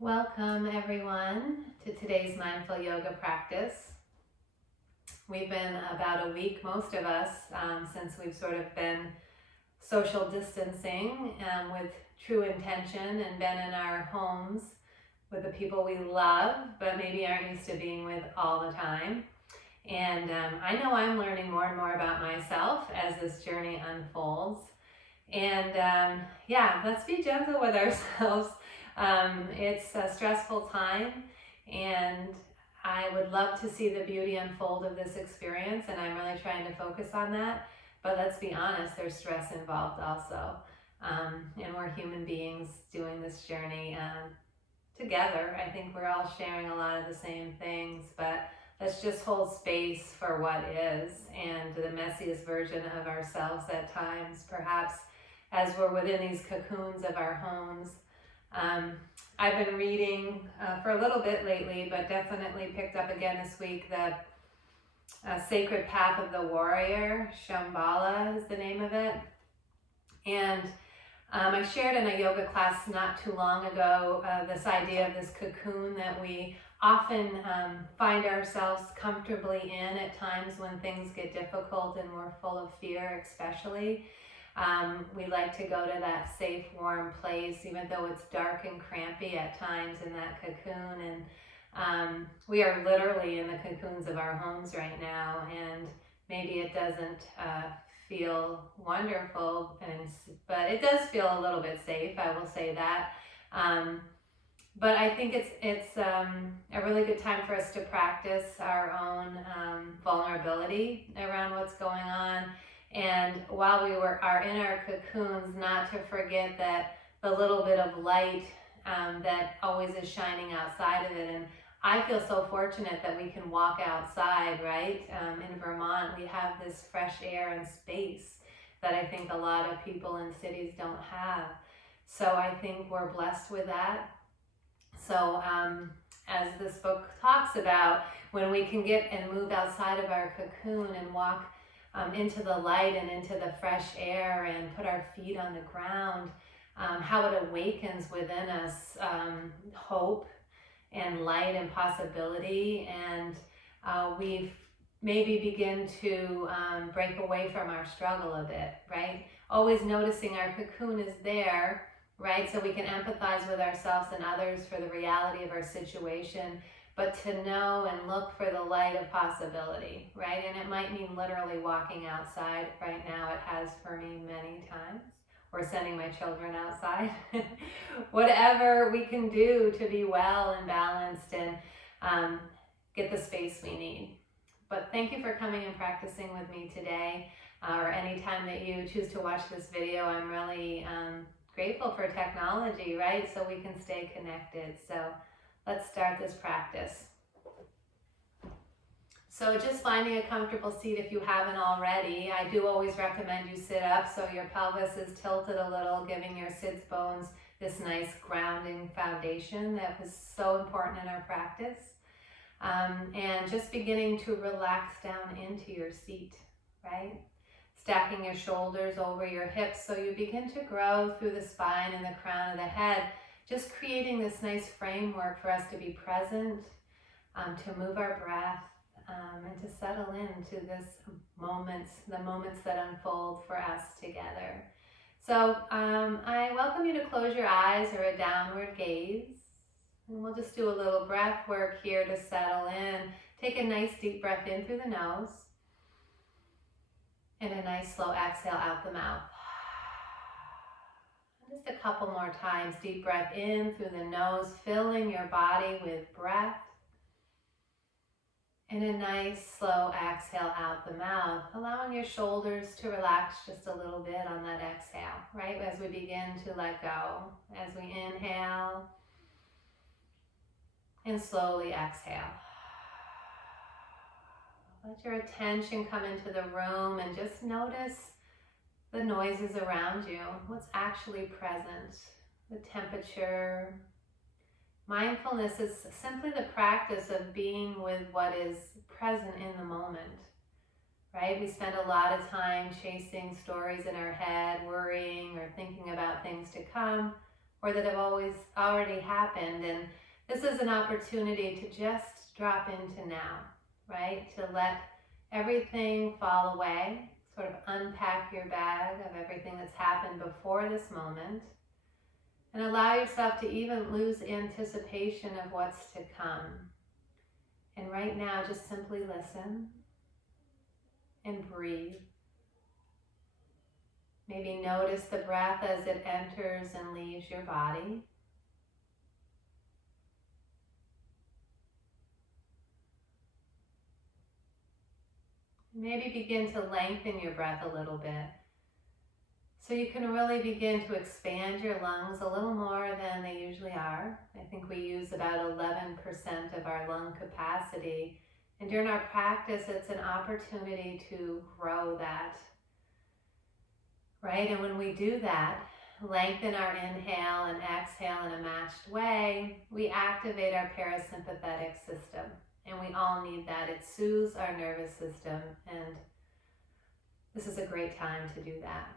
Welcome everyone to today's mindful yoga practice. We've been about a week, most of us, since we've sort of been social distancing with true intention and been in our homes with the people we love, but maybe aren't used to being with all the time. And I know I'm learning more and more about myself as this journey unfolds. And let's be gentle with ourselves. It's a stressful time, and I would love to see the beauty unfold of this experience, and I'm really trying to focus on that. But let's be honest, there's stress involved also. And we're human beings doing this journey together. I think we're all sharing a lot of the same things, but let's just hold space for what is and the messiest version of ourselves at times, perhaps as we're within these cocoons of our homes. I've been reading for a little bit lately, but definitely picked up again this week the Sacred Path of the Warrior. Shambhala is the name of it. And I shared in a yoga class not too long ago this idea of this cocoon that we often find ourselves comfortably in at times when things get difficult and we're full of fear, especially. We like to go to that safe, warm place, even though it's dark and crampy at times in that cocoon. And we are literally in the cocoons of our homes right now, and maybe it doesn't feel wonderful, but it does feel a little bit safe, I will say that. But I think it's a really good time for us to practice our own vulnerability around what's going on. And while we are in our cocoons, not to forget that the little bit of light that always is shining outside of it. And I feel so fortunate that we can walk outside, right? In Vermont, we have this fresh air and space that I think a lot of people in cities don't have. So I think we're blessed with that. So as this book talks about, when we can get and move outside of our cocoon and walk into the light and into the fresh air and put our feet on the ground, how it awakens within us hope and light and possibility, and we maybe begin to break away from our struggle a bit, right? Always noticing our cocoon is there, right? So we can empathize with ourselves and others for the reality of our situation, but to know and look for the light of possibility, right? And it might mean literally walking outside. Right now it has for me many times, or sending my children outside. Whatever we can do to be well and balanced and get the space we need. But thank you for coming and practicing with me today, or anytime that you choose to watch this video. I'm really grateful for technology, right? So we can stay connected. So let's start this practice. So just finding a comfortable seat if you haven't already. I do always recommend you sit up so your pelvis is tilted a little, giving your sits bones this nice grounding foundation that was so important in our practice. And just beginning to relax down into your seat, right? Stacking your shoulders over your hips so you begin to grow through the spine and the crown of the head. Just creating this nice framework for us to be present, to move our breath, and to settle into the moments that unfold for us together. So I welcome you to close your eyes or a downward gaze. And we'll just do a little breath work here to settle in. Take a nice deep breath in through the nose, and a nice slow exhale out the mouth. Just a couple more times. Deep breath in through the nose, filling your body with breath. And a nice slow exhale out the mouth, allowing your shoulders to relax just a little bit on that exhale, right? As we begin to let go, as we inhale and slowly exhale. Let your attention come into the room and just notice the noises around you, what's actually present, the temperature. Mindfulness is simply the practice of being with what is present in the moment, right? We spend a lot of time chasing stories in our head, worrying or thinking about things to come. or that have always already happened. And this is an opportunity to just drop into now, right? To let everything fall away, sort of unpack your bag of everything that's happened before this moment, and allow yourself to even lose anticipation of what's to come. And right now, just simply listen and breathe. Maybe notice the breath as it enters and leaves your body. Maybe begin to lengthen your breath a little bit, so you can really begin to expand your lungs a little more than they usually are. I think we use about 11% of our lung capacity. And during our practice, it's an opportunity to grow that, right? And when we do that, lengthen our inhale and exhale in a matched way, we activate our parasympathetic system. And we all need that. It soothes our nervous system. And this is a great time to do that.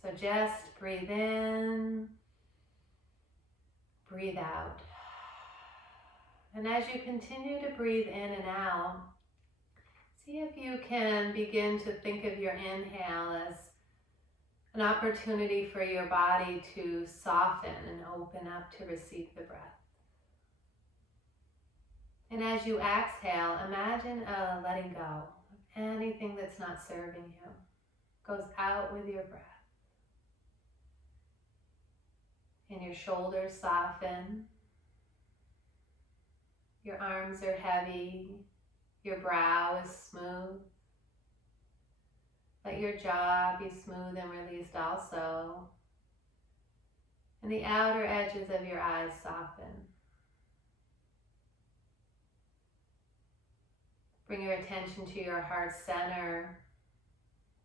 So just breathe in, breathe out. And as you continue to breathe in and out, see if you can begin to think of your inhale as an opportunity for your body to soften and open up to receive the breath. And as you exhale, imagine letting go of anything that's not serving you. Goes out with your breath. And your shoulders soften. Your arms are heavy. Your brow is smooth. Let your jaw be smooth and released also. And the outer edges of your eyes soften. Bring your attention to your heart center.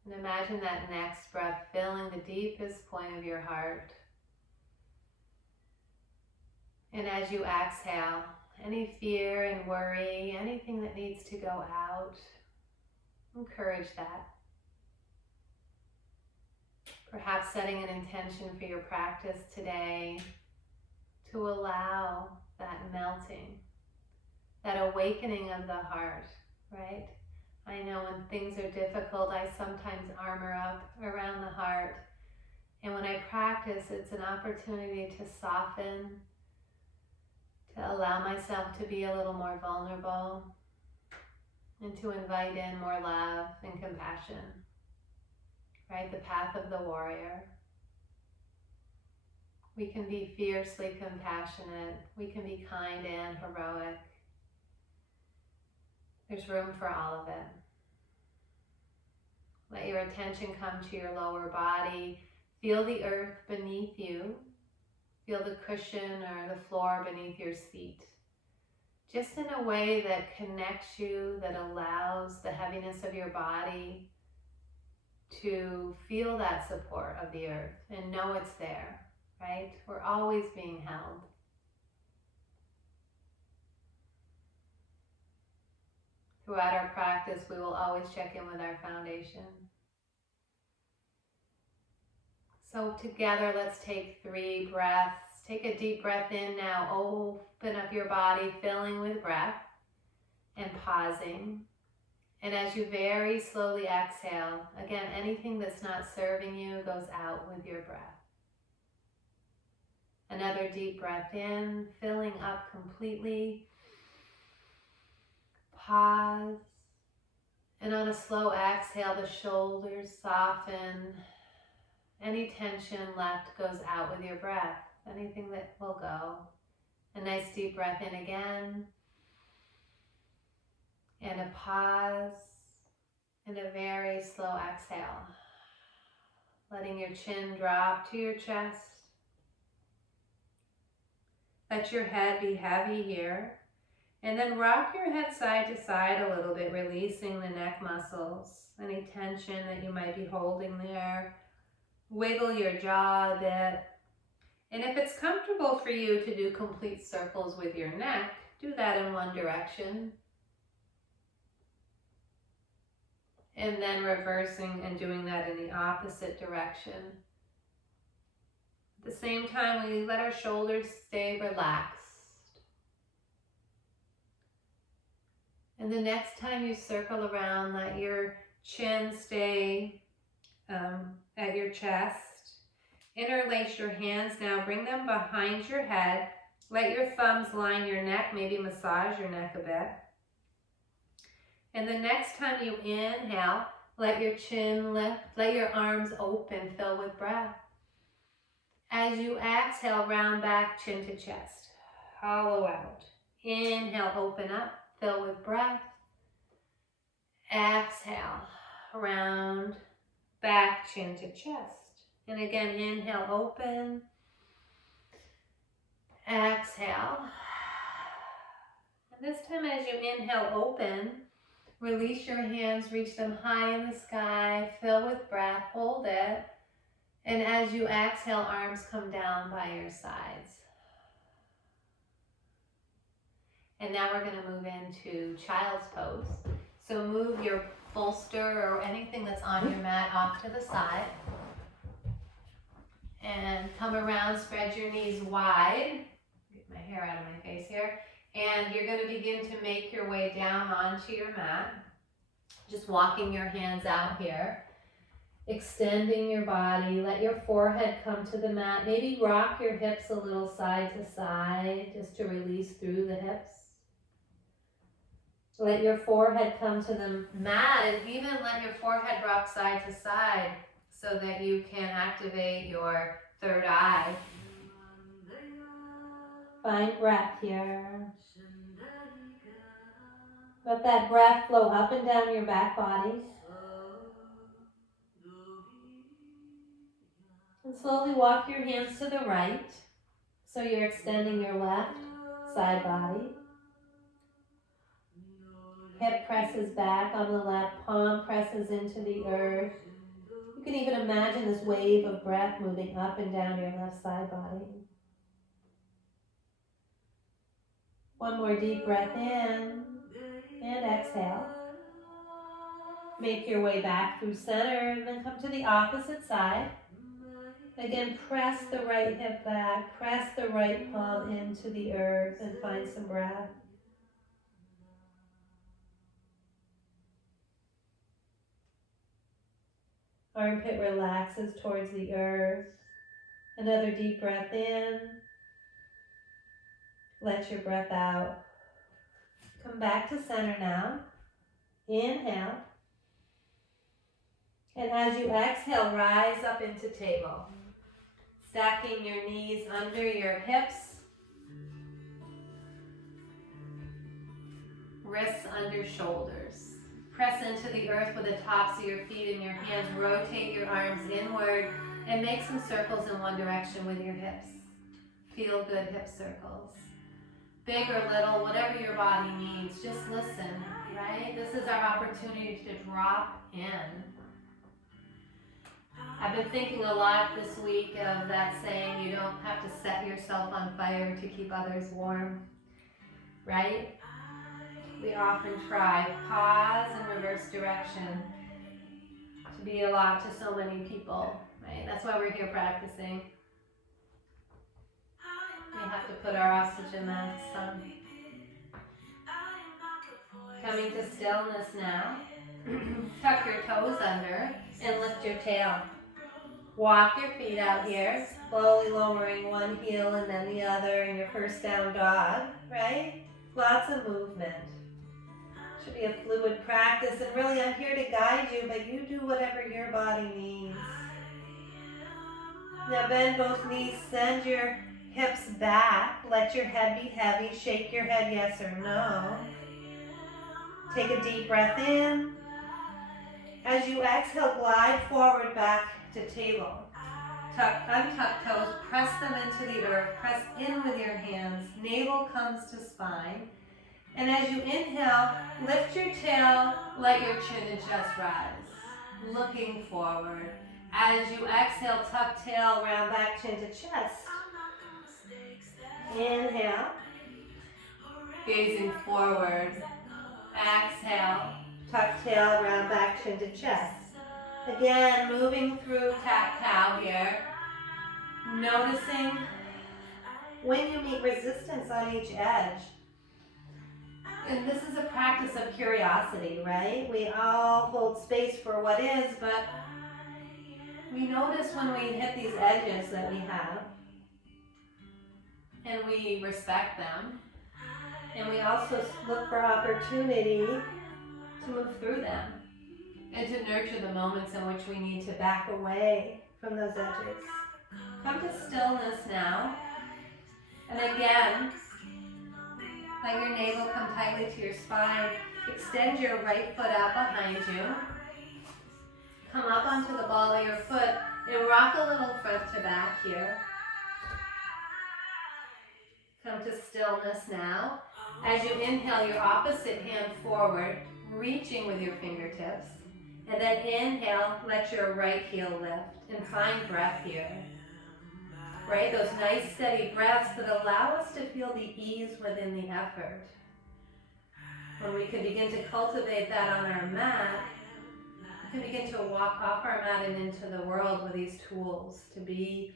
And imagine that next breath filling the deepest point of your heart. And as you exhale, any fear and worry, anything that needs to go out, encourage that. Perhaps setting an intention for your practice today to allow that melting, that awakening of the heart, right? I know when things are difficult, I sometimes armor up around the heart. And when I practice, it's an opportunity to soften, to allow myself to be a little more vulnerable, and to invite in more love and compassion, right? The path of the warrior. We can be fiercely compassionate. We can be kind and heroic. There's room for all of it. Let your attention come to your lower body. Feel the earth beneath you. Feel the cushion or the floor beneath your feet. Just in a way that connects you, that allows the heaviness of your body to feel that support of the earth and know it's there, right? We're always being held. Throughout our practice, we will always check in with our foundation. So together, let's take 3 breaths. Take a deep breath in now. Open up your body, filling with breath and pausing. And as you very slowly exhale, again, anything that's not serving you goes out with your breath. Another deep breath in, filling up completely. Pause. And on a slow exhale, the shoulders soften. Any tension left goes out with your breath. Anything that will go. A nice deep breath in again. And a pause. And a very slow exhale. Letting your chin drop to your chest. Let your head be heavy here. And then rock your head side to side a little bit, releasing the neck muscles. Any tension that you might be holding there. Wiggle your jaw a bit. And if it's comfortable for you to do complete circles with your neck, do that in one direction. And then reversing and doing that in the opposite direction. At the same time, we let our shoulders stay relaxed. And the next time you circle around, let your chin stay at your chest. Interlace your hands now. Bring them behind your head. Let your thumbs line your neck. Maybe massage your neck a bit. And the next time you inhale, let your chin lift. Let your arms open, fill with breath. As you exhale, round back, chin to chest. Hollow out. Inhale, open up, fill with breath. Exhale, round back, chin to chest. And again, inhale, open. Exhale. And this time as you inhale, open, release your hands, reach them high in the sky, fill with breath, hold it. And as you exhale, arms come down by your sides. And now we're going to move into child's pose. So move your bolster or anything that's on your mat off to the side. And come around, spread your knees wide. Get my hair out of my face here. And you're going to begin to make your way down onto your mat. Just walking your hands out here. Extending your body. Let your forehead come to the mat. Maybe rock your hips a little side to side just to release through the hips. Let your forehead come to the mat and even let your forehead rock side to side so that you can activate your third eye. Find breath here. Let that breath flow up and down your back body. And slowly walk your hands to the right. So you're extending your left side body. Hip presses back on the left, palm presses into the earth. You can even imagine this wave of breath moving up and down your left side body. One more deep breath in and exhale. Make your way back through center and then come to the opposite side. Again, press the right hip back, press the right palm into the earth and find some breath. Armpit relaxes towards the earth. Another deep breath in. Let your breath out. Come back to center now. Inhale. And as you exhale, rise up into table. Stacking your knees under your hips. Wrists under shoulders. Press into the earth with the tops of your feet and your hands. Rotate your arms inward and make some circles in one direction with your hips. Feel good hip circles. Big or little, whatever your body needs, just listen, right? This is our opportunity to drop in. I've been thinking a lot this week of that saying, you don't have to set yourself on fire to keep others warm, right? We often try pause and reverse direction to be a lot to so many people, right? That's why we're here practicing. We have to put our oxygen masks on. Coming to stillness now. Tuck your toes under and lift your tail. Walk your feet out here, slowly lowering one heel and then the other in your first down dog, right? Lots of movement. Should be a fluid practice, and really I'm here to guide you, but you do whatever your body needs. Now bend both knees, send your hips back, let your head be heavy, shake your head yes or no. Take a deep breath in. As you exhale, glide forward back to table. Untuck toes, press them into the earth, press in with your hands, navel comes to spine. And as you inhale, lift your tail, let your chin and chest rise, looking forward. As you exhale, tuck tail, round back, chin to chest. Inhale, gazing forward. Exhale, tuck tail, round back, chin to chest. Again, moving through cat-cow here. Noticing when you meet resistance on each edge. And this is a practice of curiosity, right? We all hold space for what is, but we notice when we hit these edges that we have, and we respect them. And we also look for opportunity to move through them and to nurture the moments in which we need to back away from those edges. Come to stillness now. And again, let your navel come tightly to your spine. Extend your right foot out behind you. Come up onto the ball of your foot and rock a little front to back here. Come to stillness now. As you inhale, your opposite hand forward, reaching with your fingertips. And then inhale, let your right heel lift and find breath here. Right? Those nice steady breaths that allow us to feel the ease within the effort. When we can begin to cultivate that on our mat, we can begin to walk off our mat and into the world with these tools to be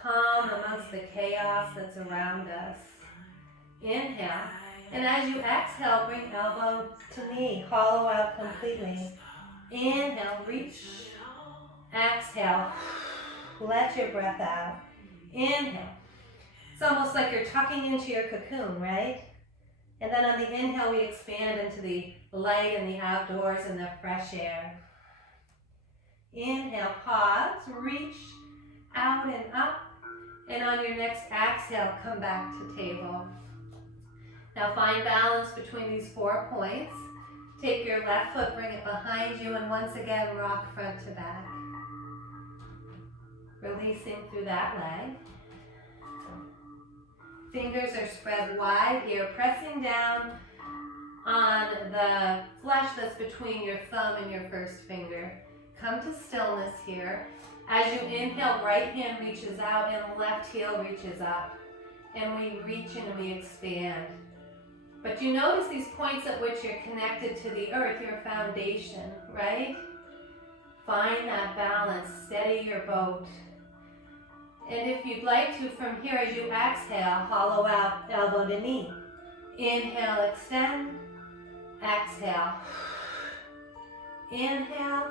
calm amongst the chaos that's around us. Inhale. And as you exhale, bring elbow to knee, hollow out completely. Inhale, reach. Exhale, let your breath out. Inhale. It's almost like you're tucking into your cocoon, right? And then on the inhale, we expand into the light and the outdoors and the fresh air. Inhale, pause, reach out and up. And on your next exhale, come back to table. Now find balance between these 4 points. Take your left foot, bring it behind you, and once again, rock front to back. Releasing through that leg. Fingers are spread wide here, pressing down on the flesh that's between your thumb and your first finger. Come to stillness here. As you inhale, right hand reaches out and left heel reaches up. And we reach and we expand. But you notice these points at which you're connected to the earth, your foundation, right? Find that balance, steady your boat. And if you'd like to, from here, as you exhale, hollow out, elbow to knee. Inhale, extend. Exhale. Inhale.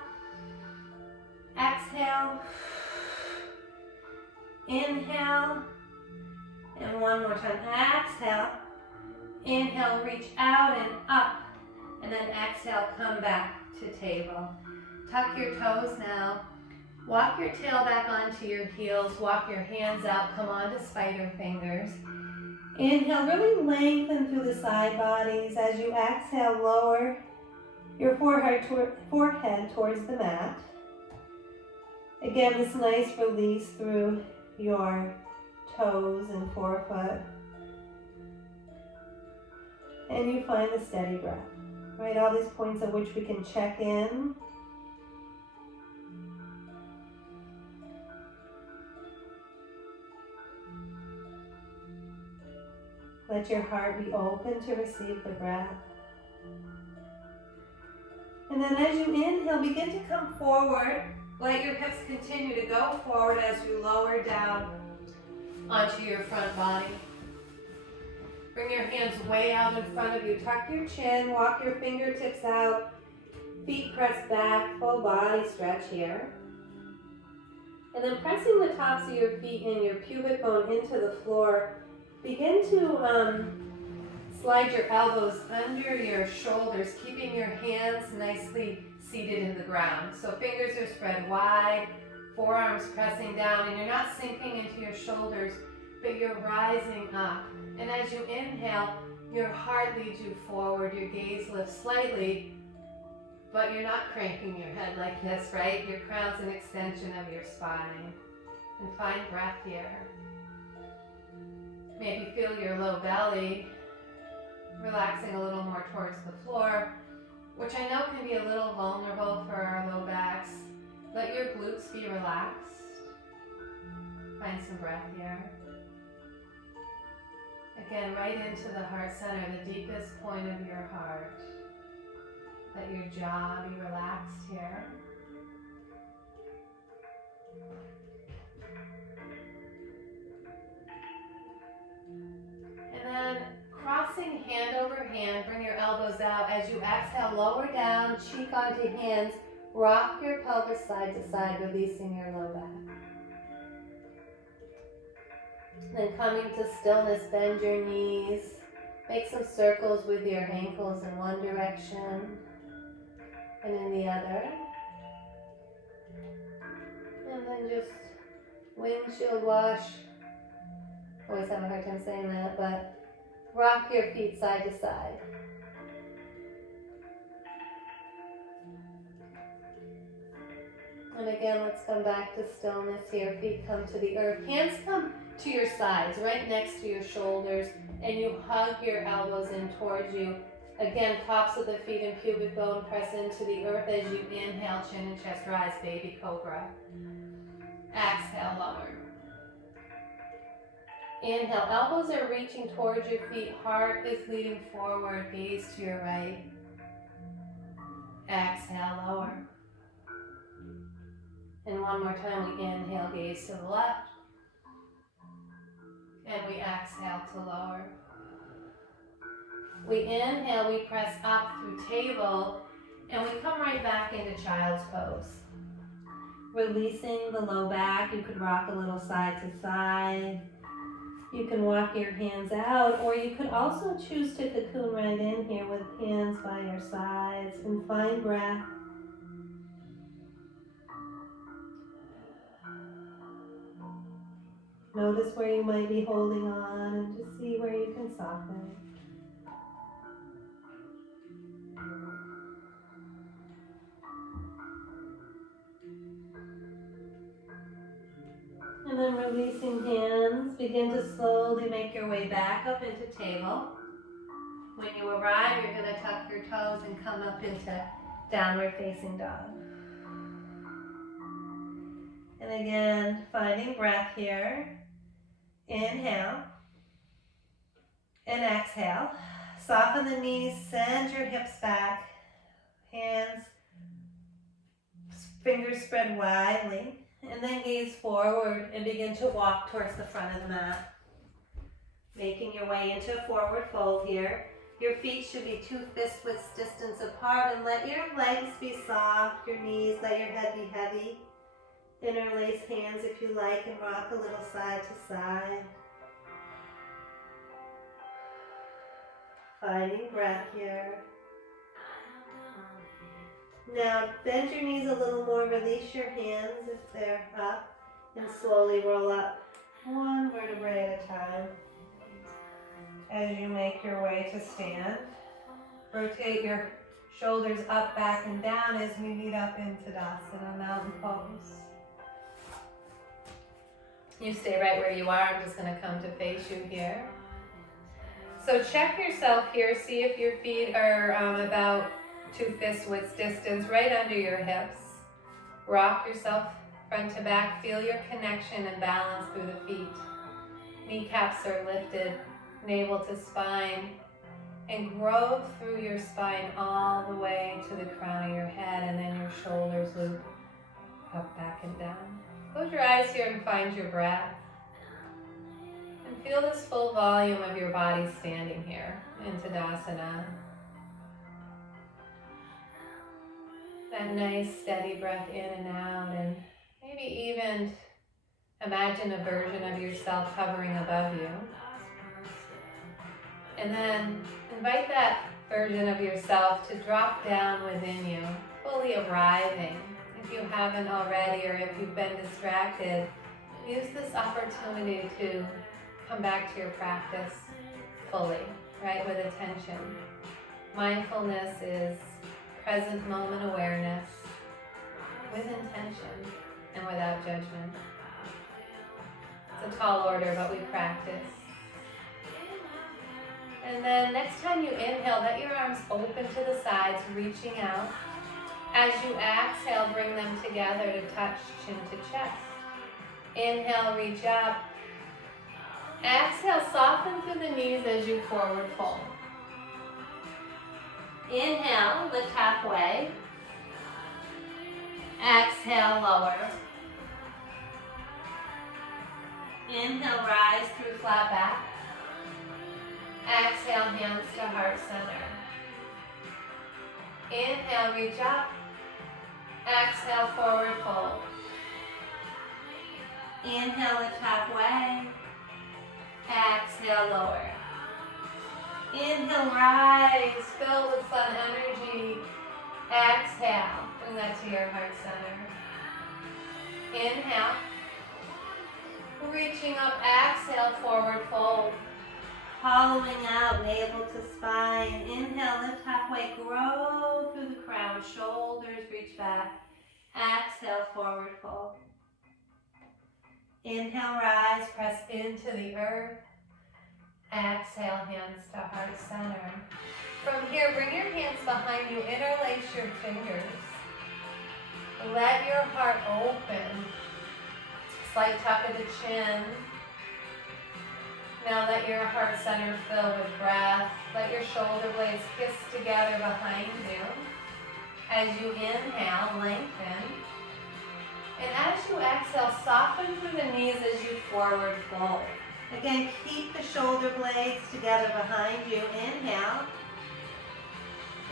Exhale. Inhale. And one more time. Exhale. Inhale, reach out and up. And then exhale, come back to table. Tuck your toes now. Walk your tail back onto your heels. Walk your hands out. Come onto spider fingers. Inhale, really lengthen through the side bodies. As you exhale, lower your forehead towards the mat. Again, this nice release through your toes and forefoot. And you find the steady breath, right? All these points at which we can check in. Let your heart be open to receive the breath. And then as you inhale, begin to come forward. Let your hips continue to go forward as you lower down onto your front body. Bring your hands way out in front of you. Tuck your chin, walk your fingertips out. Feet press back, full body stretch here. And then pressing the tops of your feet and your pubic bone into the floor, begin to slide your elbows under your shoulders, keeping your hands nicely seated in the ground. So fingers are spread wide, forearms pressing down, and you're not sinking into your shoulders, but you're rising up. And as you inhale, your heart leads you forward, your gaze lifts slightly, but you're not cranking your head like this, right? Your crown's an extension of your spine. And find breath here. Maybe feel your low belly relaxing a little more towards the floor, which I know can be a little vulnerable for our low backs. Let your glutes be relaxed. Find some breath here. Again, right into the heart center, the deepest point of your heart. Let your jaw be relaxed here. hand, bring your elbows out. As you exhale, lower down, cheek onto hands. Rock your pelvis side to side, releasing your low back. Then coming to stillness, bend your knees. Make some circles with your ankles in one direction and in the other. And then just windshield wash. Always have a hard time saying that, but rock your feet side to side. And again, let's come back to stillness here. Feet come to the earth. Hands come to your sides, right next to your shoulders, and you hug your elbows in towards you. Again, tops of the feet and pubic bone press into the earth as you inhale, chin and chest rise, baby cobra. Exhale, lower. Inhale, elbows are reaching towards your feet, heart is leading forward, gaze to your right. Exhale, lower. And one more time, we inhale, gaze to the left. And we exhale to lower. We inhale, we press up through table, and we come right back into child's pose. Releasing the low back, you could rock a little side to side. You can walk your hands out, or you could also choose to cocoon right in here with hands by your sides and find breath. Notice where you might be holding on and just see where you can soften. And then releasing hands, begin to slowly make your way back up into table. When you arrive, you're going to tuck your toes and come up into downward facing dog. And again, finding breath here. Inhale and exhale. Soften the knees, send your hips back. Hands, fingers spread widely. And then gaze forward and begin to walk towards the front of the mat. Making your way into a forward fold here. Your feet should be 2 fist widths distance apart, and let your legs be soft, your knees, let your head be heavy. Interlace hands if you like and rock a little side to side. Finding breath here. Now bend your knees a little more, release your hands if they're up, and slowly roll up one vertebrae at a time. As you make your way to stand, rotate your shoulders up, back, and down as we meet up in Tadasana, mountain pose. You stay right where you are. I'm just going to come to face you here. So check yourself here. See if your feet are about 2 fist widths distance, right under your hips. Rock yourself front to back. Feel your connection and balance through the feet. Kneecaps are lifted, navel to spine, and grow through your spine all the way to the crown of your head, and then your shoulders loop up, back, and down. Close your eyes here and find your breath. And feel this full volume of your body standing here in Tadasana. That nice steady breath in and out, and maybe even imagine a version of yourself hovering above you. And then invite that version of yourself to drop down within you, fully arriving. If you haven't already, or if you've been distracted, use this opportunity to come back to your practice fully, right, with attention. Mindfulness is present moment awareness with intention and without judgment. It's a tall order, but we practice. And then next time you inhale, let your arms open to the sides, reaching out. As you exhale, bring them together to touch chin to chest. Inhale, reach up. Exhale, soften through the knees as you forward fold. Inhale, lift halfway. Exhale, lower. Inhale, rise through flat back. Exhale, hands to heart center. Inhale, reach up. Exhale, forward fold. Inhale, lift halfway. Exhale, lower. Inhale, rise, fill with fun energy. Exhale, bring that to your heart center. Inhale, reaching up, exhale, forward fold. Hollowing out, navel to spine. Inhale, lift halfway, grow through the crown. Shoulders reach back. Exhale, forward fold. Inhale, rise, press into the earth. Exhale, hands to heart center. From here, bring your hands behind you, interlace your fingers. Let your heart open. Slight tuck of the chin. Now let your heart center fill with breath. Let your shoulder blades kiss together behind you. As you inhale, lengthen. And as you exhale, soften through the knees as you forward fold. Again, keep the shoulder blades together behind you. Inhale.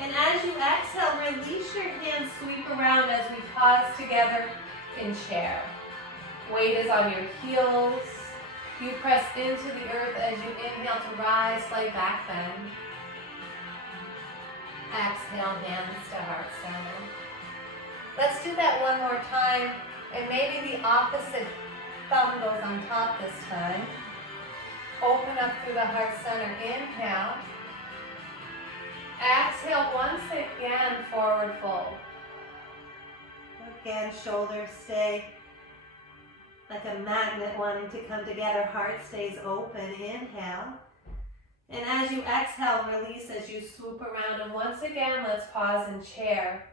And as you exhale, release your hands, sweep around as we pause together in chair. Weight is on your heels. You press into the earth as you inhale to rise, slight back bend. Exhale, hands to heart center. Let's do that one more time. And maybe the opposite thumb goes on top this time. Open up through the heart center. Inhale. Exhale, once again, forward fold. Again, shoulders stay like a magnet wanting to come together. Heart stays open. Inhale. And as you exhale, release as you swoop around. And once again, let's pause in chair.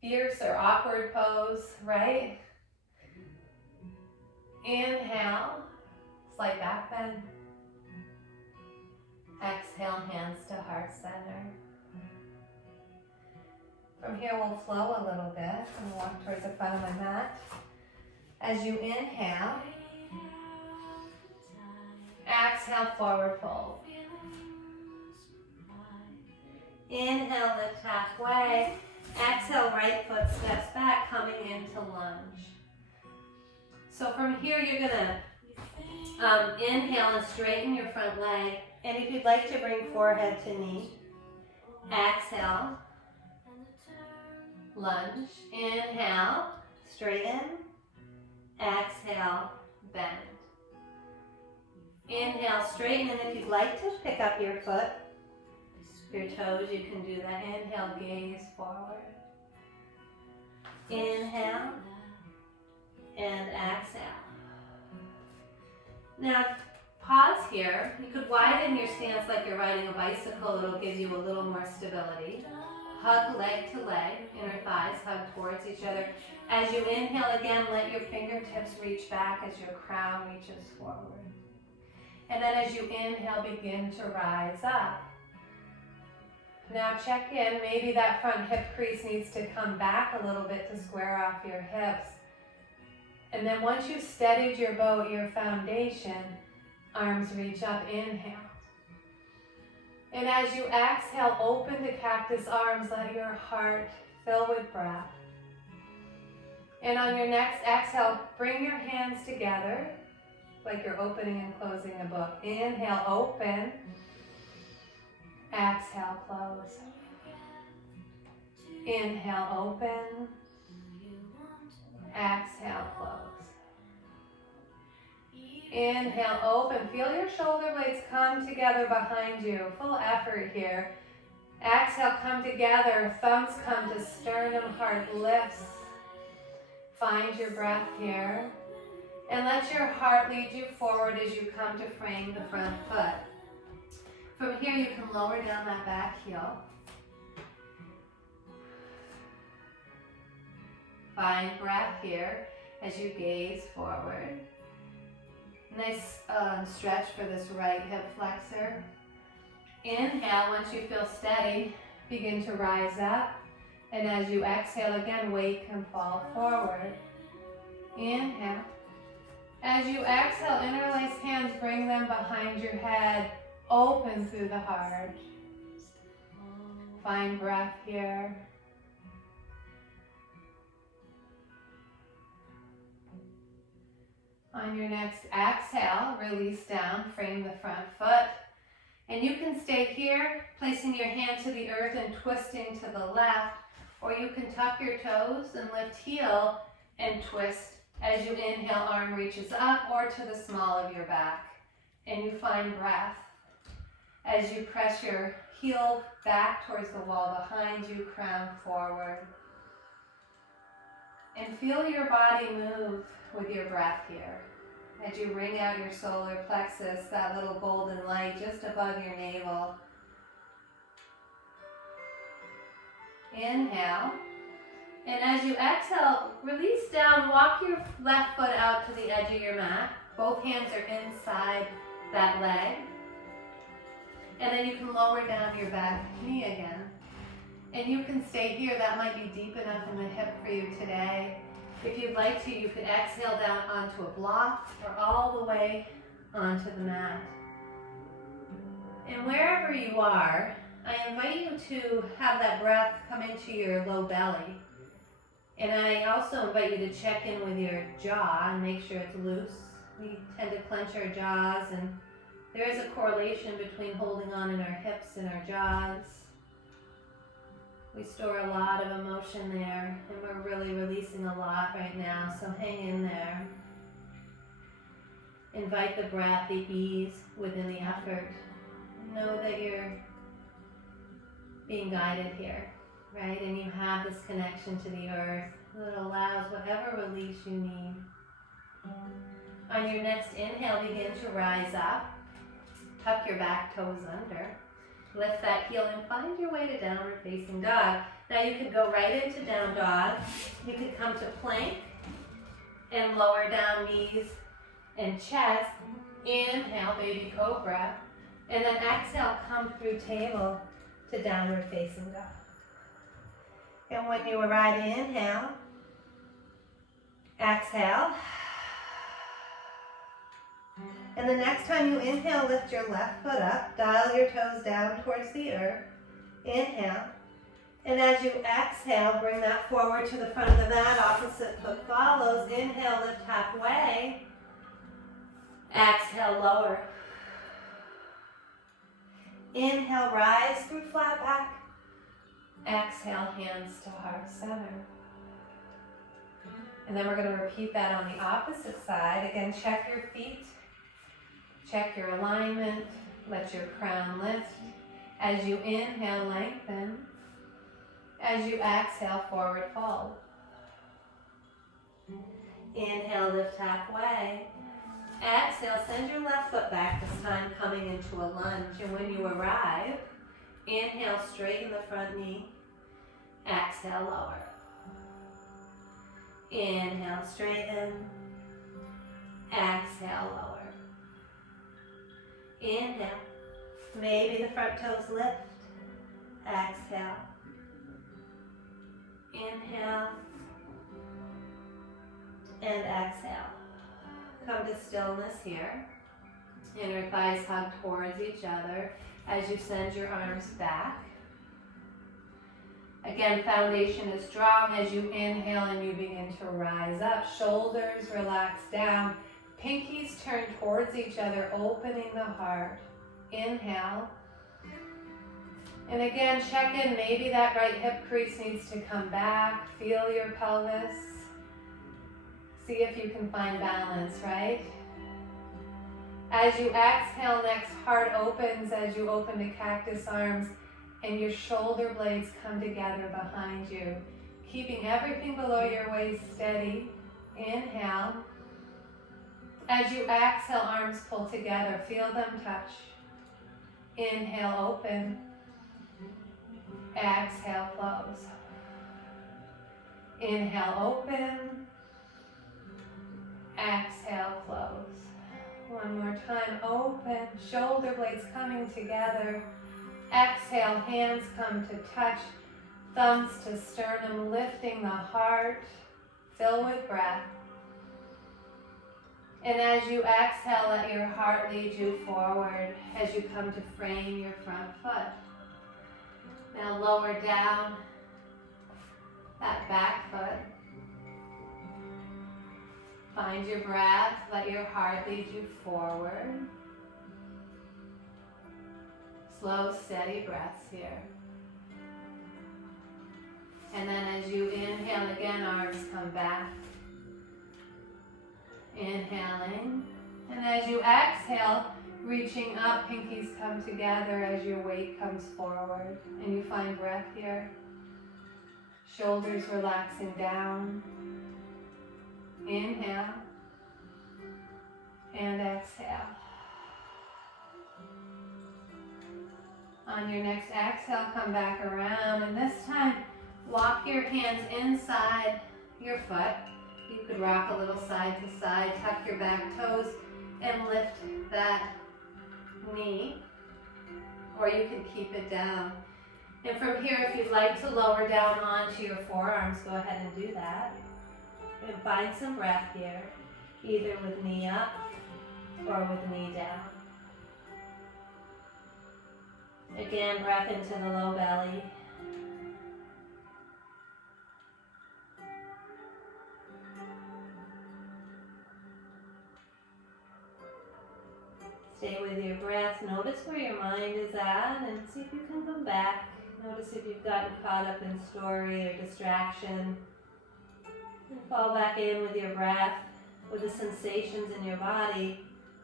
Fierce or awkward pose, right? Inhale, slight back bend. Exhale, hands to heart center. From here, we'll flow a little bit and walk towards the front of my mat. As you inhale, exhale, forward fold. Inhale, lift halfway. Exhale, right foot steps back, coming into lunge. So from here, you're gonna inhale and straighten your front leg. And if you'd like to bring forehead to knee, exhale, lunge. Inhale, straighten. Exhale, bend. Inhale, straighten, and if you'd like to pick up your foot, your toes, you can do that. Inhale, gaze forward. Inhale, and exhale. Now, pause here. You could widen your stance like you're riding a bicycle. It'll give you a little more stability. Hug leg to leg, inner thighs hug towards each other. As you inhale again, let your fingertips reach back as your crown reaches forward. And then as you inhale, begin to rise up. Now check in, maybe that front hip crease needs to come back a little bit to square off your hips. And then once you've steadied your boat, your foundation, arms reach up, inhale. And as you exhale, open to cactus arms, let your heart fill with breath. And on your next exhale, bring your hands together like you're opening and closing a book. Inhale, open. Exhale, close. Inhale, open. Exhale, close. Inhale, open. Feel your shoulder blades come together behind you. Full effort here. Exhale, come together. Thumbs come to sternum, heart lifts. Find your breath here. And let your heart lead you forward as you come to frame the front foot. From here, you can lower down that back heel. Find breath here as you gaze forward. Nice stretch for this right hip flexor. Inhale, once you feel steady, begin to rise up. And as you exhale again, weight can fall forward. Inhale. As you exhale, interlace hands, bring them behind your head. Open through the heart. Find breath here. On your next exhale, release down, frame the front foot. And you can stay here, placing your hand to the earth and twisting to the left, or you can tuck your toes and lift heel and twist as you inhale, arm reaches up or to the small of your back. And you find breath as you press your heel back towards the wall behind you, crown forward. And feel your body move with your breath here. As you ring out your solar plexus, that little golden light just above your navel. Inhale. And as you exhale, release down, walk your left foot out to the edge of your mat. Both hands are inside that leg. And then you can lower down your back knee again. And you can stay here. That might be deep enough in the hip for you today. If you'd like to, you could exhale down onto a block or all the way onto the mat. And wherever you are, I invite you to have that breath come into your low belly. And I also invite you to check in with your jaw and make sure it's loose. We tend to clench our jaws, and there is a correlation between holding on in our hips and our jaws. We store a lot of emotion there, and we're really releasing a lot right now, so hang in there. Invite the breath, the ease within the effort. Know that you're being guided here, right? And you have this connection to the earth that allows whatever release you need. On your next inhale, begin to rise up. Tuck your back toes under. Lift that heel and find your way to downward facing dog. Now you could go right into down dog. You could come to plank and lower down knees and chest. Inhale, baby cobra. And then exhale, come through table to downward facing dog. And when you arrive, inhale, exhale. And the next time you inhale, lift your left foot up, dial your toes down towards the earth. Inhale. And as you exhale, bring that forward to the front of the mat, opposite foot follows. Inhale, lift halfway. Exhale, lower. Inhale, rise through flat back. Exhale, hands to heart center. And then we're going to repeat that on the opposite side. Again, check your feet. Check your alignment. Let your crown lift. As you inhale, lengthen. As you exhale, forward fold. Inhale, lift halfway. Exhale, send your left foot back, this time coming into a lunge. And when you arrive, inhale, straighten the front knee. Exhale, lower. Inhale, straighten. Exhale, lower. Inhale. Maybe the front toes lift. Exhale. Inhale. And exhale. Come to stillness here. Inner thighs hug towards each other as you send your arms back. Again, foundation is strong as you inhale and you begin to rise up. Shoulders relax down. Pinkies turn towards each other, opening the heart. Inhale. And again, check in. Maybe that right hip crease needs to come back. Feel your pelvis. See if you can find balance, right? As you exhale, next heart opens as you open to cactus arms and your shoulder blades come together behind you. Keeping everything below your waist steady. Inhale. As you exhale, arms pull together. Feel them touch. Inhale, open. Exhale, close. Inhale, open. Exhale, close. One more time, open. Shoulder blades coming together. Exhale, hands come to touch. Thumbs to sternum, lifting the heart. Fill with breath. And as you exhale, let your heart lead you forward as you come to frame your front foot. Now lower down that back foot. Find your breath, let your heart lead you forward. Slow, steady breaths here. And then as you inhale again, arms come back. Inhaling. And as you exhale, reaching up, pinkies come together as your weight comes forward. And you find breath here. Shoulders relaxing down. Inhale. And exhale. On your next exhale, come back around, and this time, walk your hands inside your foot. You could rock a little side to side, tuck your back toes, and lift that knee, or you can keep it down. And from here, if you'd like to lower down onto your forearms, go ahead and do that. And find some breath here, either with knee up or with knee down. Again, breath into the low belly. Stay with your breath. Notice where your mind is at and see if you can come back. Notice if you've gotten caught up in story or distraction. And fall back in with your breath, with the sensations in your body.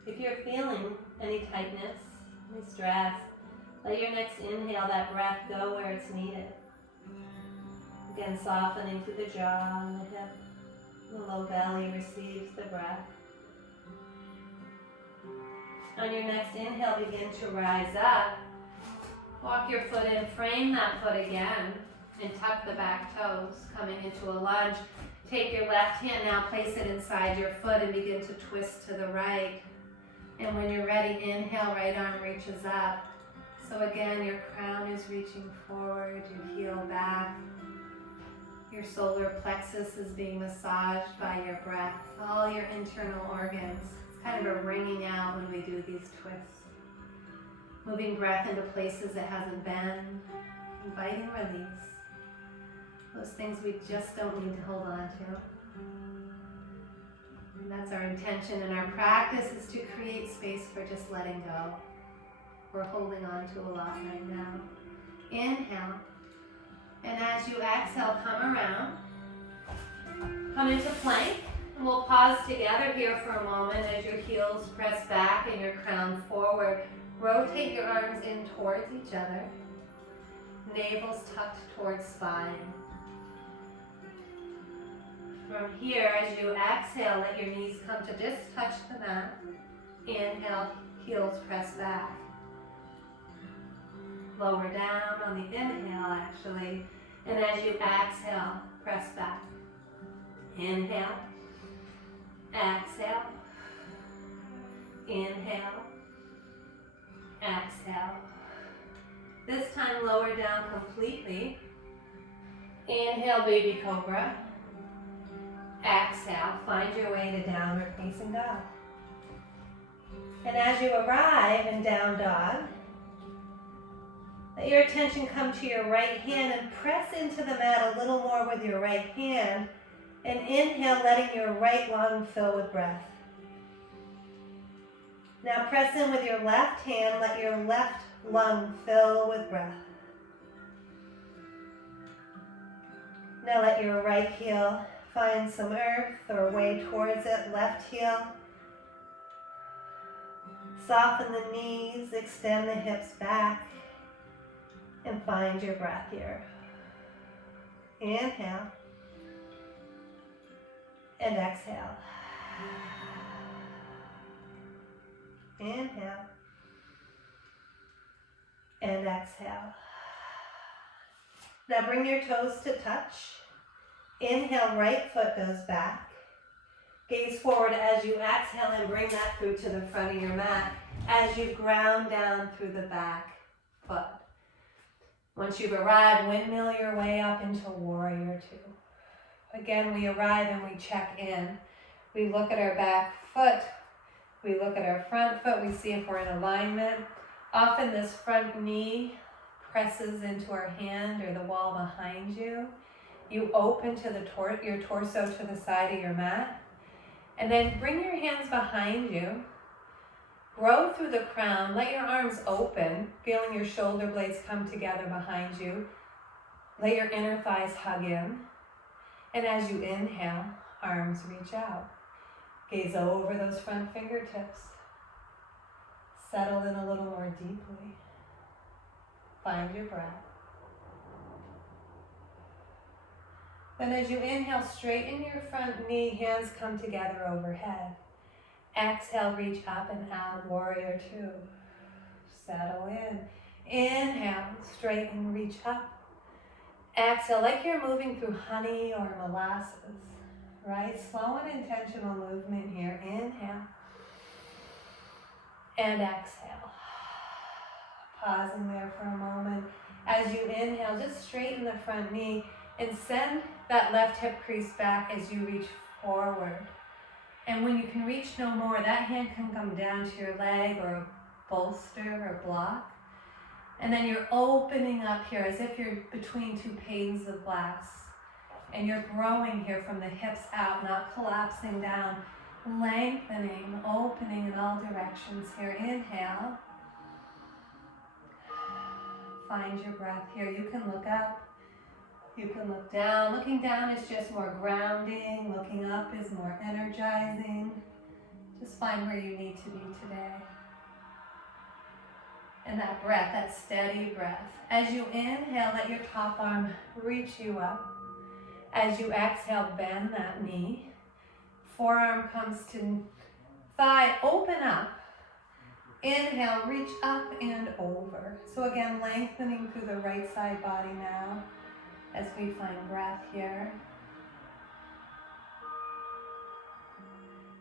If you're feeling any tightness, any stress, let your next inhale, that breath, go where it's needed. Again, softening through the jaw and the hip. The low belly receives the breath. On your next inhale, begin to rise up. Walk your foot in, frame that foot again, and tuck the back toes, coming into a lunge. Take your left hand now, place it inside your foot and begin to twist to the right. And when you're ready, inhale, right arm reaches up. So again, your crown is reaching forward, you heel back. Your solar plexus is being massaged by your breath, all your internal organs. It's kind of a ringing out when we do these twists. Moving breath into places it hasn't been, inviting release. Those things we just don't need to hold on to. And that's our intention in our practice, is to create space for just letting go. We're holding on to a lot right now. Inhale. And as you exhale, come around. Come into plank. And we'll pause together here for a moment as your heels press back and your crown forward. Rotate your arms in towards each other. Navel's tucked towards spine. From here, as you exhale, let your knees come to just touch the mat. Inhale, heels press back. Lower down on the inhale, actually. And as you exhale, press back. Inhale. Exhale. Inhale. Exhale. This time, lower down completely. Inhale, baby cobra. Exhale, find your way to downward facing dog. And as you arrive in down dog, let your attention come to your right hand and press into the mat a little more with your right hand. And inhale, letting your right lung fill with breath. Now press in with your left hand, let your left lung fill with breath. Now let your right heel find some earth or way towards it, left heel. Soften the knees, extend the hips back, and find your breath here. Inhale, and exhale. Inhale, and exhale. Now bring your toes to touch. Inhale, right foot goes back. Gaze forward as you exhale and bring that through to the front of your mat as you ground down through the back foot. Once you've arrived, windmill your way up into warrior two. Again, we arrive and we check in. We look at our back foot. We look at our front foot. We see if we're in alignment. Often this front knee presses into our hand or the wall behind you. You open to your torso to the side of your mat. And then bring your hands behind you. Grow through the crown. Let your arms open, feeling your shoulder blades come together behind you. Let your inner thighs hug in. And as you inhale, arms reach out. Gaze over those front fingertips. Settle in a little more deeply. Find your breath. Then as you inhale, straighten your front knee, hands come together overhead. Exhale, reach up and out, warrior two. Settle in. Inhale, straighten, reach up. Exhale, like you're moving through honey or molasses, right? Slow and intentional movement here. Inhale. And exhale. Pausing there for a moment. As you inhale, just straighten the front knee and send that left hip crease back as you reach forward. And when you can reach no more, that hand can come down to your leg or a bolster or block. And then you're opening up here as if you're between two panes of glass. And you're growing here from the hips out, not collapsing down. Lengthening, opening in all directions here. Inhale. Find your breath here. You can look up. You can look down. Looking down is just more grounding. Looking up is more energizing. Just find where you need to be today. And that breath, that steady breath. As you inhale, let your top arm reach you up. As you exhale, bend that knee. Forearm comes to thigh, open up. Inhale, reach up and over. So again, lengthening through the right side body now as we find breath here.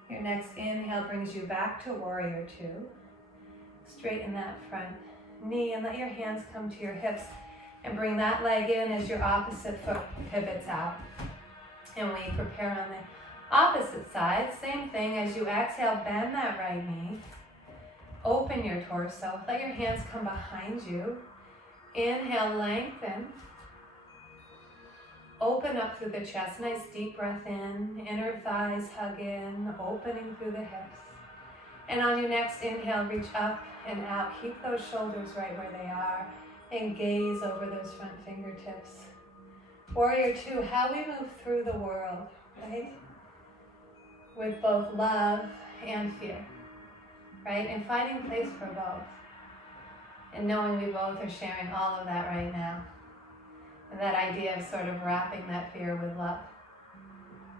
Your next inhale brings you back to warrior two. Straighten that front knee and let your hands come to your hips and bring that leg in as your opposite foot pivots out. And we prepare on the opposite side. Same thing, as you exhale, bend that right knee. Open your torso. Let your hands come behind you. Inhale, lengthen. Open up through the chest. Nice deep breath in. Inner thighs hug in, opening through the hips. And on your next inhale, reach up and out. Keep those shoulders right where they are. And gaze over those front fingertips. Warrior two, how we move through the world, right? With both love and fear, right? And finding place for both. And knowing we both are sharing all of that right now. And that idea of sort of wrapping that fear with love,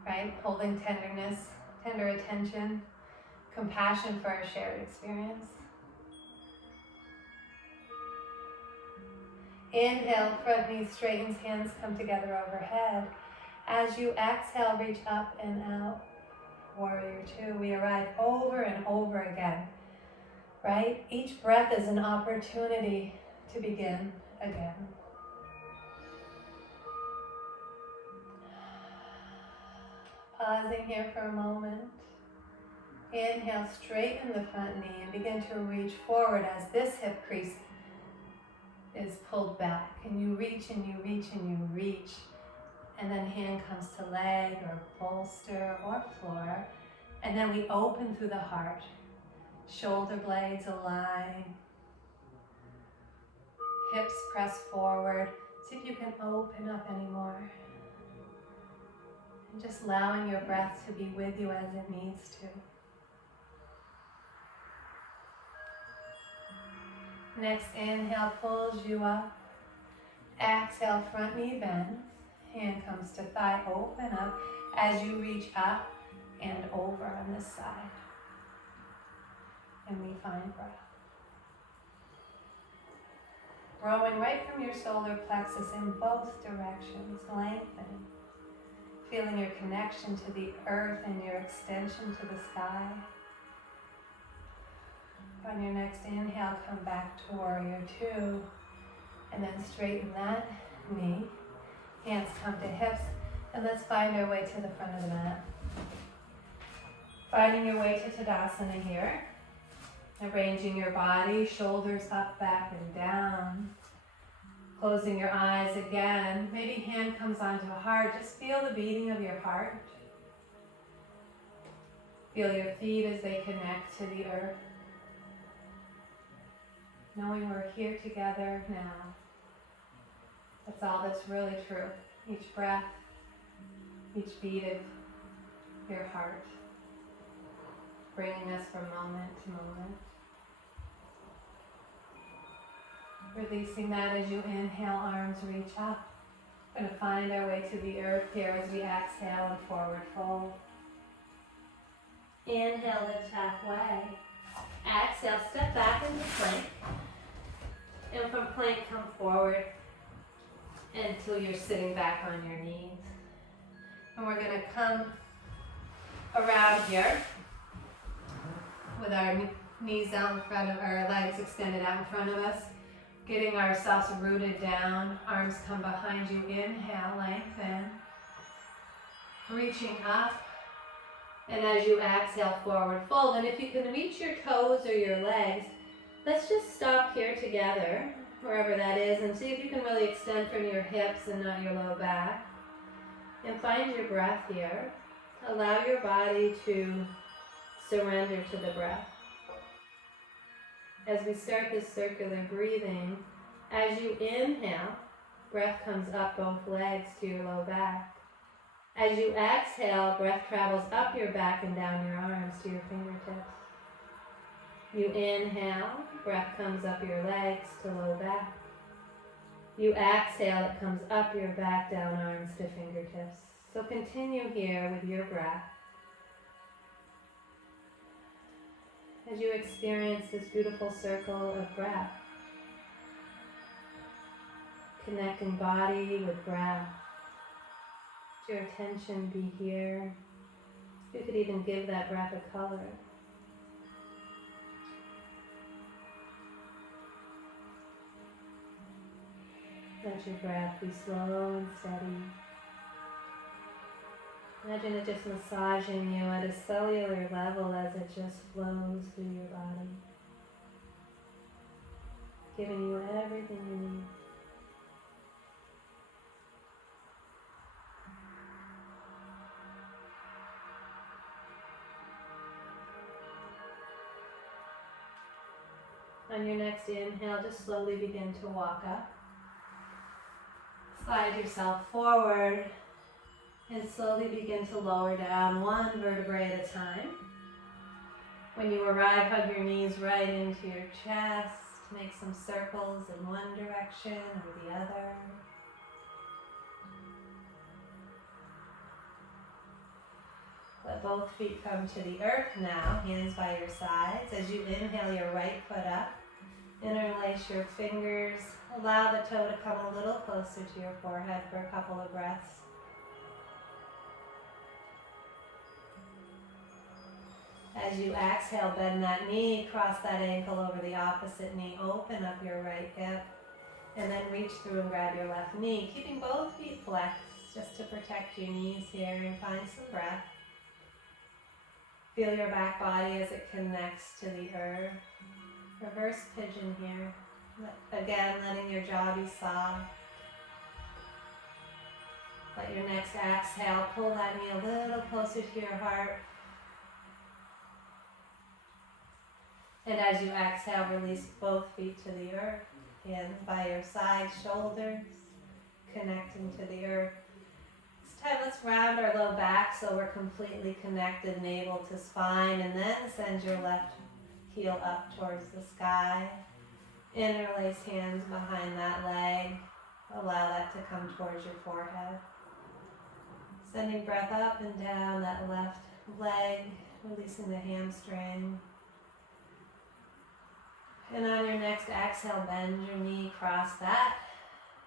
right? Holding tenderness, tender attention, compassion for our shared experience. Inhale, front knee straightens, hands come together overhead. As you exhale, reach up and out. Warrior two, we arrive over and over again, right? Each breath is an opportunity to begin again. Pausing here for a moment. Inhale, straighten the front knee and begin to reach forward as this hip crease is pulled back. And you reach and you reach and you reach. And then hand comes to leg or bolster or floor. And then we open through the heart. Shoulder blades align. Hips press forward. See if you can open up anymore. And just allowing your breath to be with you as it needs to. Next inhale pulls you up. Exhale, front knee bends. Hand comes to thigh, open up as you reach up and over on this side. And we find breath. Growing right from your solar plexus in both directions, lengthening. Feeling your connection to the earth and your extension to the sky. On your next inhale, come back to warrior two. And then straighten that knee. Hands come to hips. And let's find our way to the front of the mat. Finding your way to Tadasana here. Arranging your body, shoulders up, back, and down. Closing your eyes again. Maybe hand comes onto the heart. Just feel the beating of your heart. Feel your feet as they connect to the earth. Knowing we're here together now. That's all that's really true. Each breath, each beat of your heart, bringing us from moment to moment. Releasing that as you inhale, arms reach up. We're going to find our way to the earth here as we exhale and forward fold. Inhale, lift halfway. Exhale, step back into plank. And from plank, come forward until you're sitting back on your knees. And we're going to come around here with our knees out in front of our legs extended out in front of us. Getting ourselves rooted down. Arms come behind you. Inhale, lengthen. Reaching up. And as you exhale, forward fold. And if you can reach your toes or your legs, let's just stop here together, wherever that is, and see if you can really extend from your hips and not your low back. And find your breath here. Allow your body to surrender to the breath. As we start this circular breathing, as you inhale, breath comes up both legs to your low back. As you exhale, breath travels up your back and down your arms to your fingertips. You inhale, breath comes up your legs to low back. You exhale, it comes up your back, down arms to fingertips. So continue here with your breath. As you experience this beautiful circle of breath. Connecting body with breath. Let your attention be here. You could even give that breath a color. Let your breath be slow and steady. Imagine it just massaging you at a cellular level as it just flows through your body. Giving you everything you need. On your next inhale, just slowly begin to walk up. Slide yourself forward and slowly begin to lower down one vertebrae at a time. When you arrive, hug your knees right into your chest. Make some circles in one direction or the other. Let both feet come to the earth now, hands by your sides. As you inhale your right foot up, interlace your fingers. Allow the toe to come a little closer to your forehead for a couple of breaths. As you exhale, bend that knee, cross that ankle over the opposite knee, open up your right hip, and then reach through and grab your left knee, keeping both feet flexed just to protect your knees here and find some breath. Feel your back body as it connects to the earth. Reverse pigeon here. Again, letting your jaw be soft. Let your next exhale pull that knee a little closer to your heart. And as you exhale, release both feet to the earth. Hands by your side, shoulders connecting to the earth. This time, let's round our low back so we're completely connected, navel to spine, and then send your left heel up towards the sky. Interlace hands behind that leg. Allow that to come towards your forehead. Sending breath up and down that left leg, releasing the hamstring. And on your next exhale, bend your knee, cross that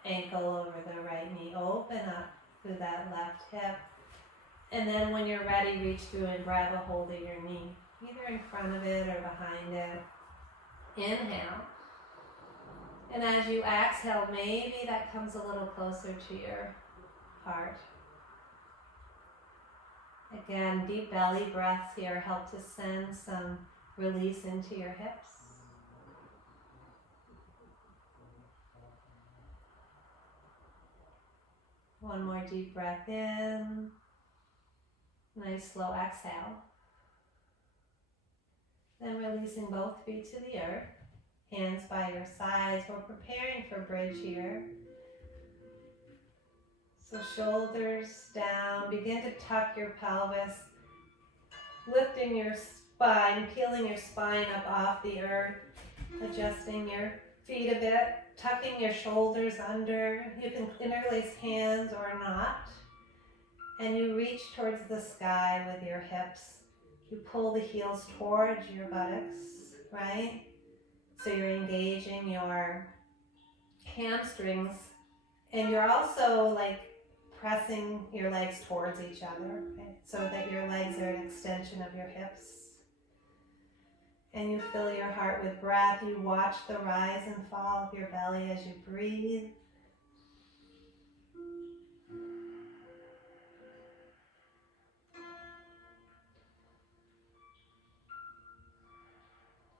ankle over the right knee. Open up through that left hip. And then when you're ready, reach through and grab a hold of your knee, either in front of it or behind it. Inhale. And as you exhale, maybe that comes a little closer to your heart. Again, deep belly breaths here help to send some release into your hips. One more deep breath in. Nice slow exhale. Then releasing both feet to the earth. Hands by your sides. We're preparing for bridge here. So shoulders down. Begin to tuck your pelvis. Lifting your spine, peeling your spine up off the earth. Adjusting your feet a bit. Tucking your shoulders under. You can interlace hands or not. And you reach towards the sky with your hips. You pull the heels towards your buttocks, right? So you're engaging your hamstrings, and you're also like pressing your legs towards each other, right? So that your legs are an extension of your hips. And you fill your heart with breath. You watch the rise and fall of your belly as you breathe.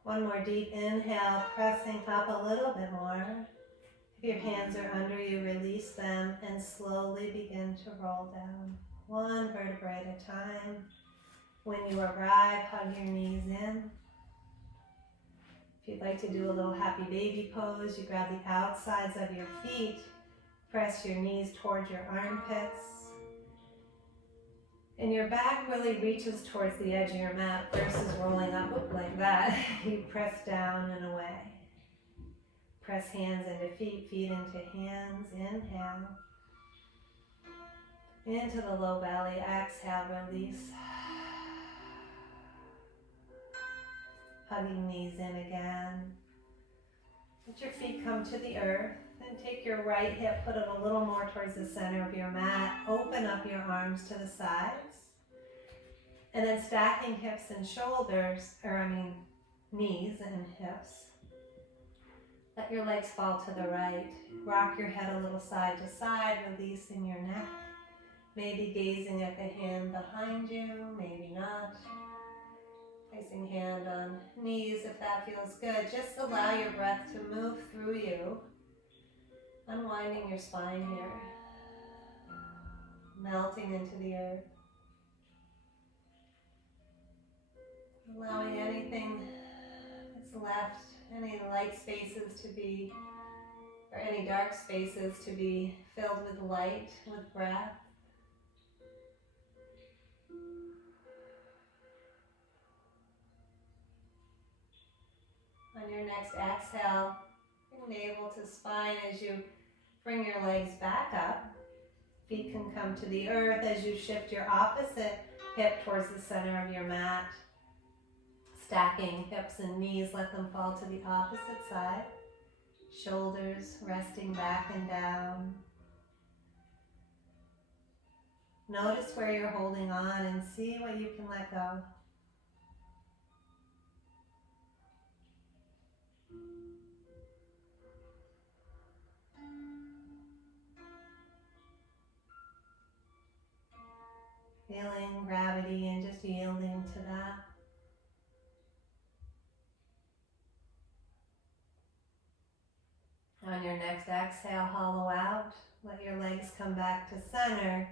One more deep inhale, pressing up a little bit more. If your hands are under you, release them and slowly begin to roll down, one vertebrae at a time. When you arrive, hug your knees in. If you'd like to do a little happy baby pose, you grab the outsides of your feet, press your knees towards your armpits, and your back really reaches towards the edge of your mat versus rolling up like that. You press down and away. Press hands into feet, feet into hands. Inhale. Into the low belly. Exhale, release. Hugging knees in again. Let your feet come to the earth. And take your right hip, put it a little more towards the center of your mat. Open up your arms to the sides. And then stacking hips and shoulders, knees and hips. Let your legs fall to the right. Rock your head a little side to side, releasing your neck. Maybe gazing at the hand behind you, maybe not. Placing hand on knees if that feels good. Just allow your breath to move through you. Unwinding your spine here. Melting into the earth. Allowing anything that's left, any light spaces to be, or any dark spaces to be filled with light, with breath. On your next exhale, bring navel to spine as you bring your legs back up. Feet can come to the earth as you shift your opposite hip towards the center of your mat. Stacking hips and knees, let them fall to the opposite side. Shoulders resting back and down. Notice where you're holding on and see what you can let go. Feeling gravity and just yielding to that. On your next exhale, hollow out. Let your legs come back to center.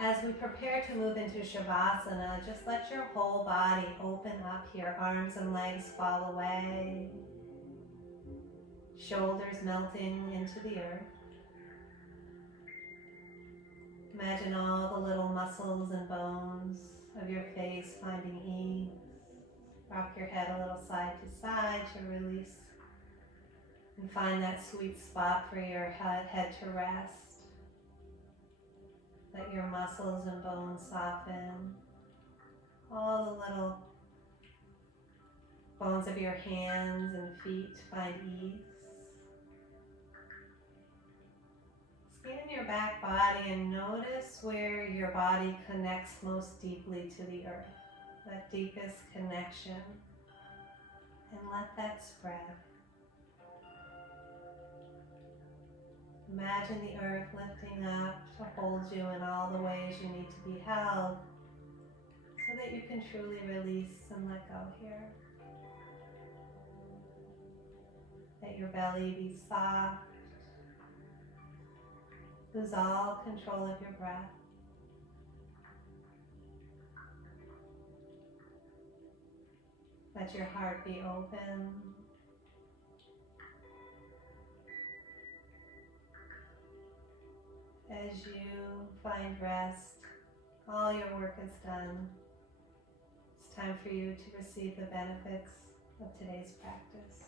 As we prepare to move into Shavasana, just let your whole body open up here. Arms and legs fall away. Shoulders melting into the earth. Imagine all the little muscles and bones of your face finding ease. Rock your head a little side to side to release. And find that sweet spot for your head to rest. Let your muscles and bones soften. All the little bones of your hands and feet find ease. Scan your back body and notice where your body connects most deeply to the earth. That deepest connection. And let that spread. Imagine the earth lifting up to hold you in all the ways you need to be held. that you can truly release and let go here. Let your belly be soft. Lose all control of your breath. Let your heart be open. As you find rest, all your work is done. It's time for you to receive the benefits of today's practice.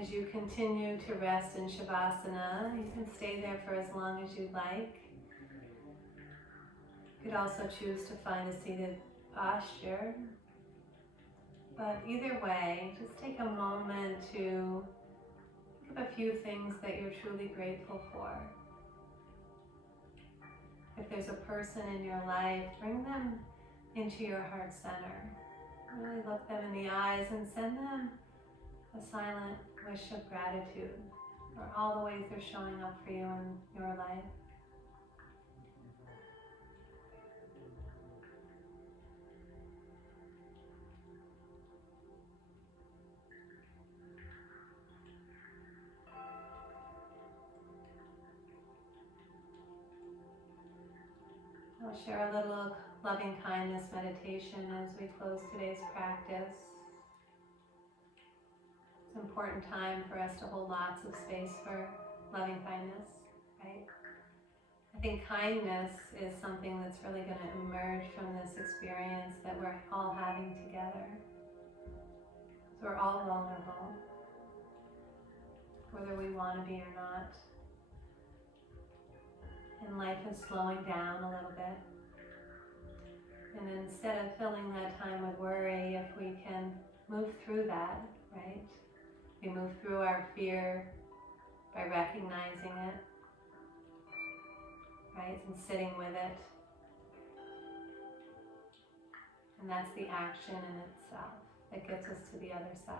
As you continue to rest in Shavasana, you can stay there for as long as you'd like. You could also choose to find a seated posture. But either way, just take a moment to think of a few things that you're truly grateful for. If there's a person in your life, bring them into your heart center. Really look them in the eyes and send them a silent wish of gratitude for all the ways they're showing up for you in your life. I'll share a little loving kindness meditation as we close today's practice. It's an important time for us to hold lots of space for loving kindness, right? I think kindness is something that's really going to emerge from this experience that we're all having together. So we're all vulnerable, whether we want to be or not. And life is slowing down a little bit. And instead of filling that time with worry, if we can move through that, right? We move through our fear by recognizing it, right? And sitting with it. And that's the action in itself that gets us to the other side.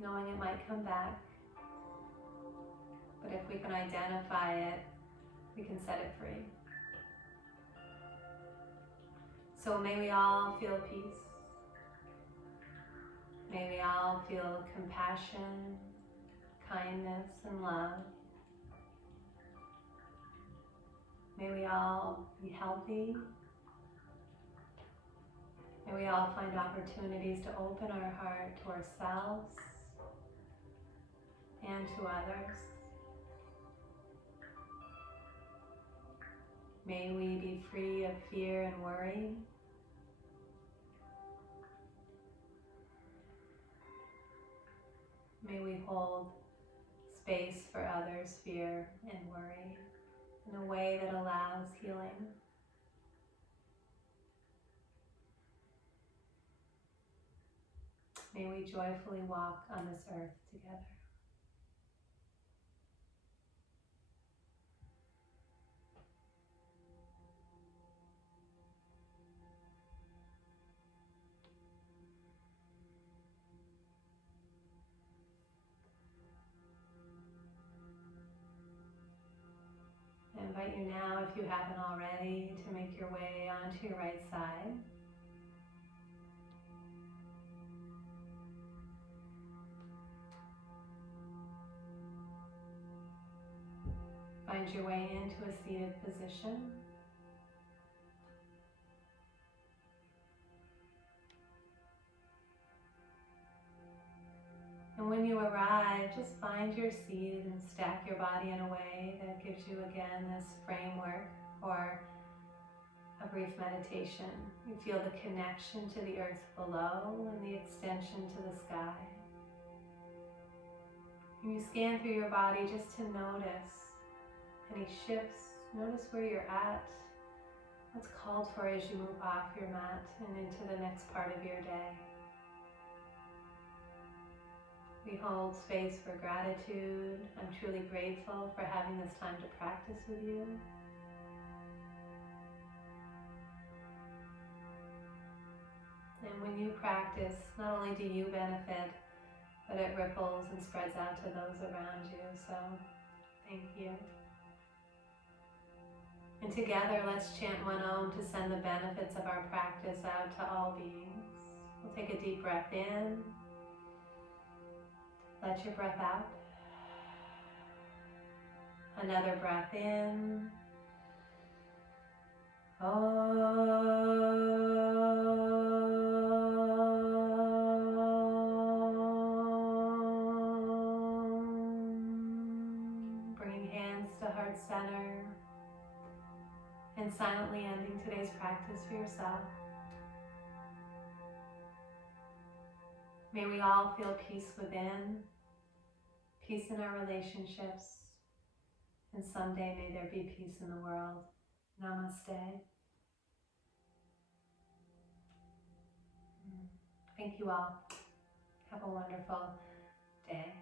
Knowing it might come back, but if we can identify it, we can set it free. So may we all feel peace. May we all feel compassion, kindness, and love. May we all be healthy. May we all find opportunities to open our heart to ourselves and to others. May we be free of fear and worry. May we hold space for others' fear and worry in a way that allows healing. May we joyfully walk on this earth together. I invite you now, if you haven't already, to make your way onto your right side. Find your way into a seated position. And when you arrive, just find your seat and stack your body in a way that gives you again this framework for a brief meditation. You feel the connection to the earth below and the extension to the sky. And you scan through your body just to notice any shifts. Notice where you're at, what's called for as you move off your mat and into the next part of your day. We hold space for gratitude. I'm truly grateful for having this time to practice with you. And when you practice, not only do you benefit, but it ripples and spreads out to those around you. So, thank you. And together, let's chant one Om to send the benefits of our practice out to all beings. We'll take a deep breath in. Let your breath out. Another breath in. Bringing hands to heart center and silently ending today's practice for yourself. May we all feel peace within, peace in our relationships, and someday may there be peace in the world. Namaste. Thank you all. Have a wonderful day.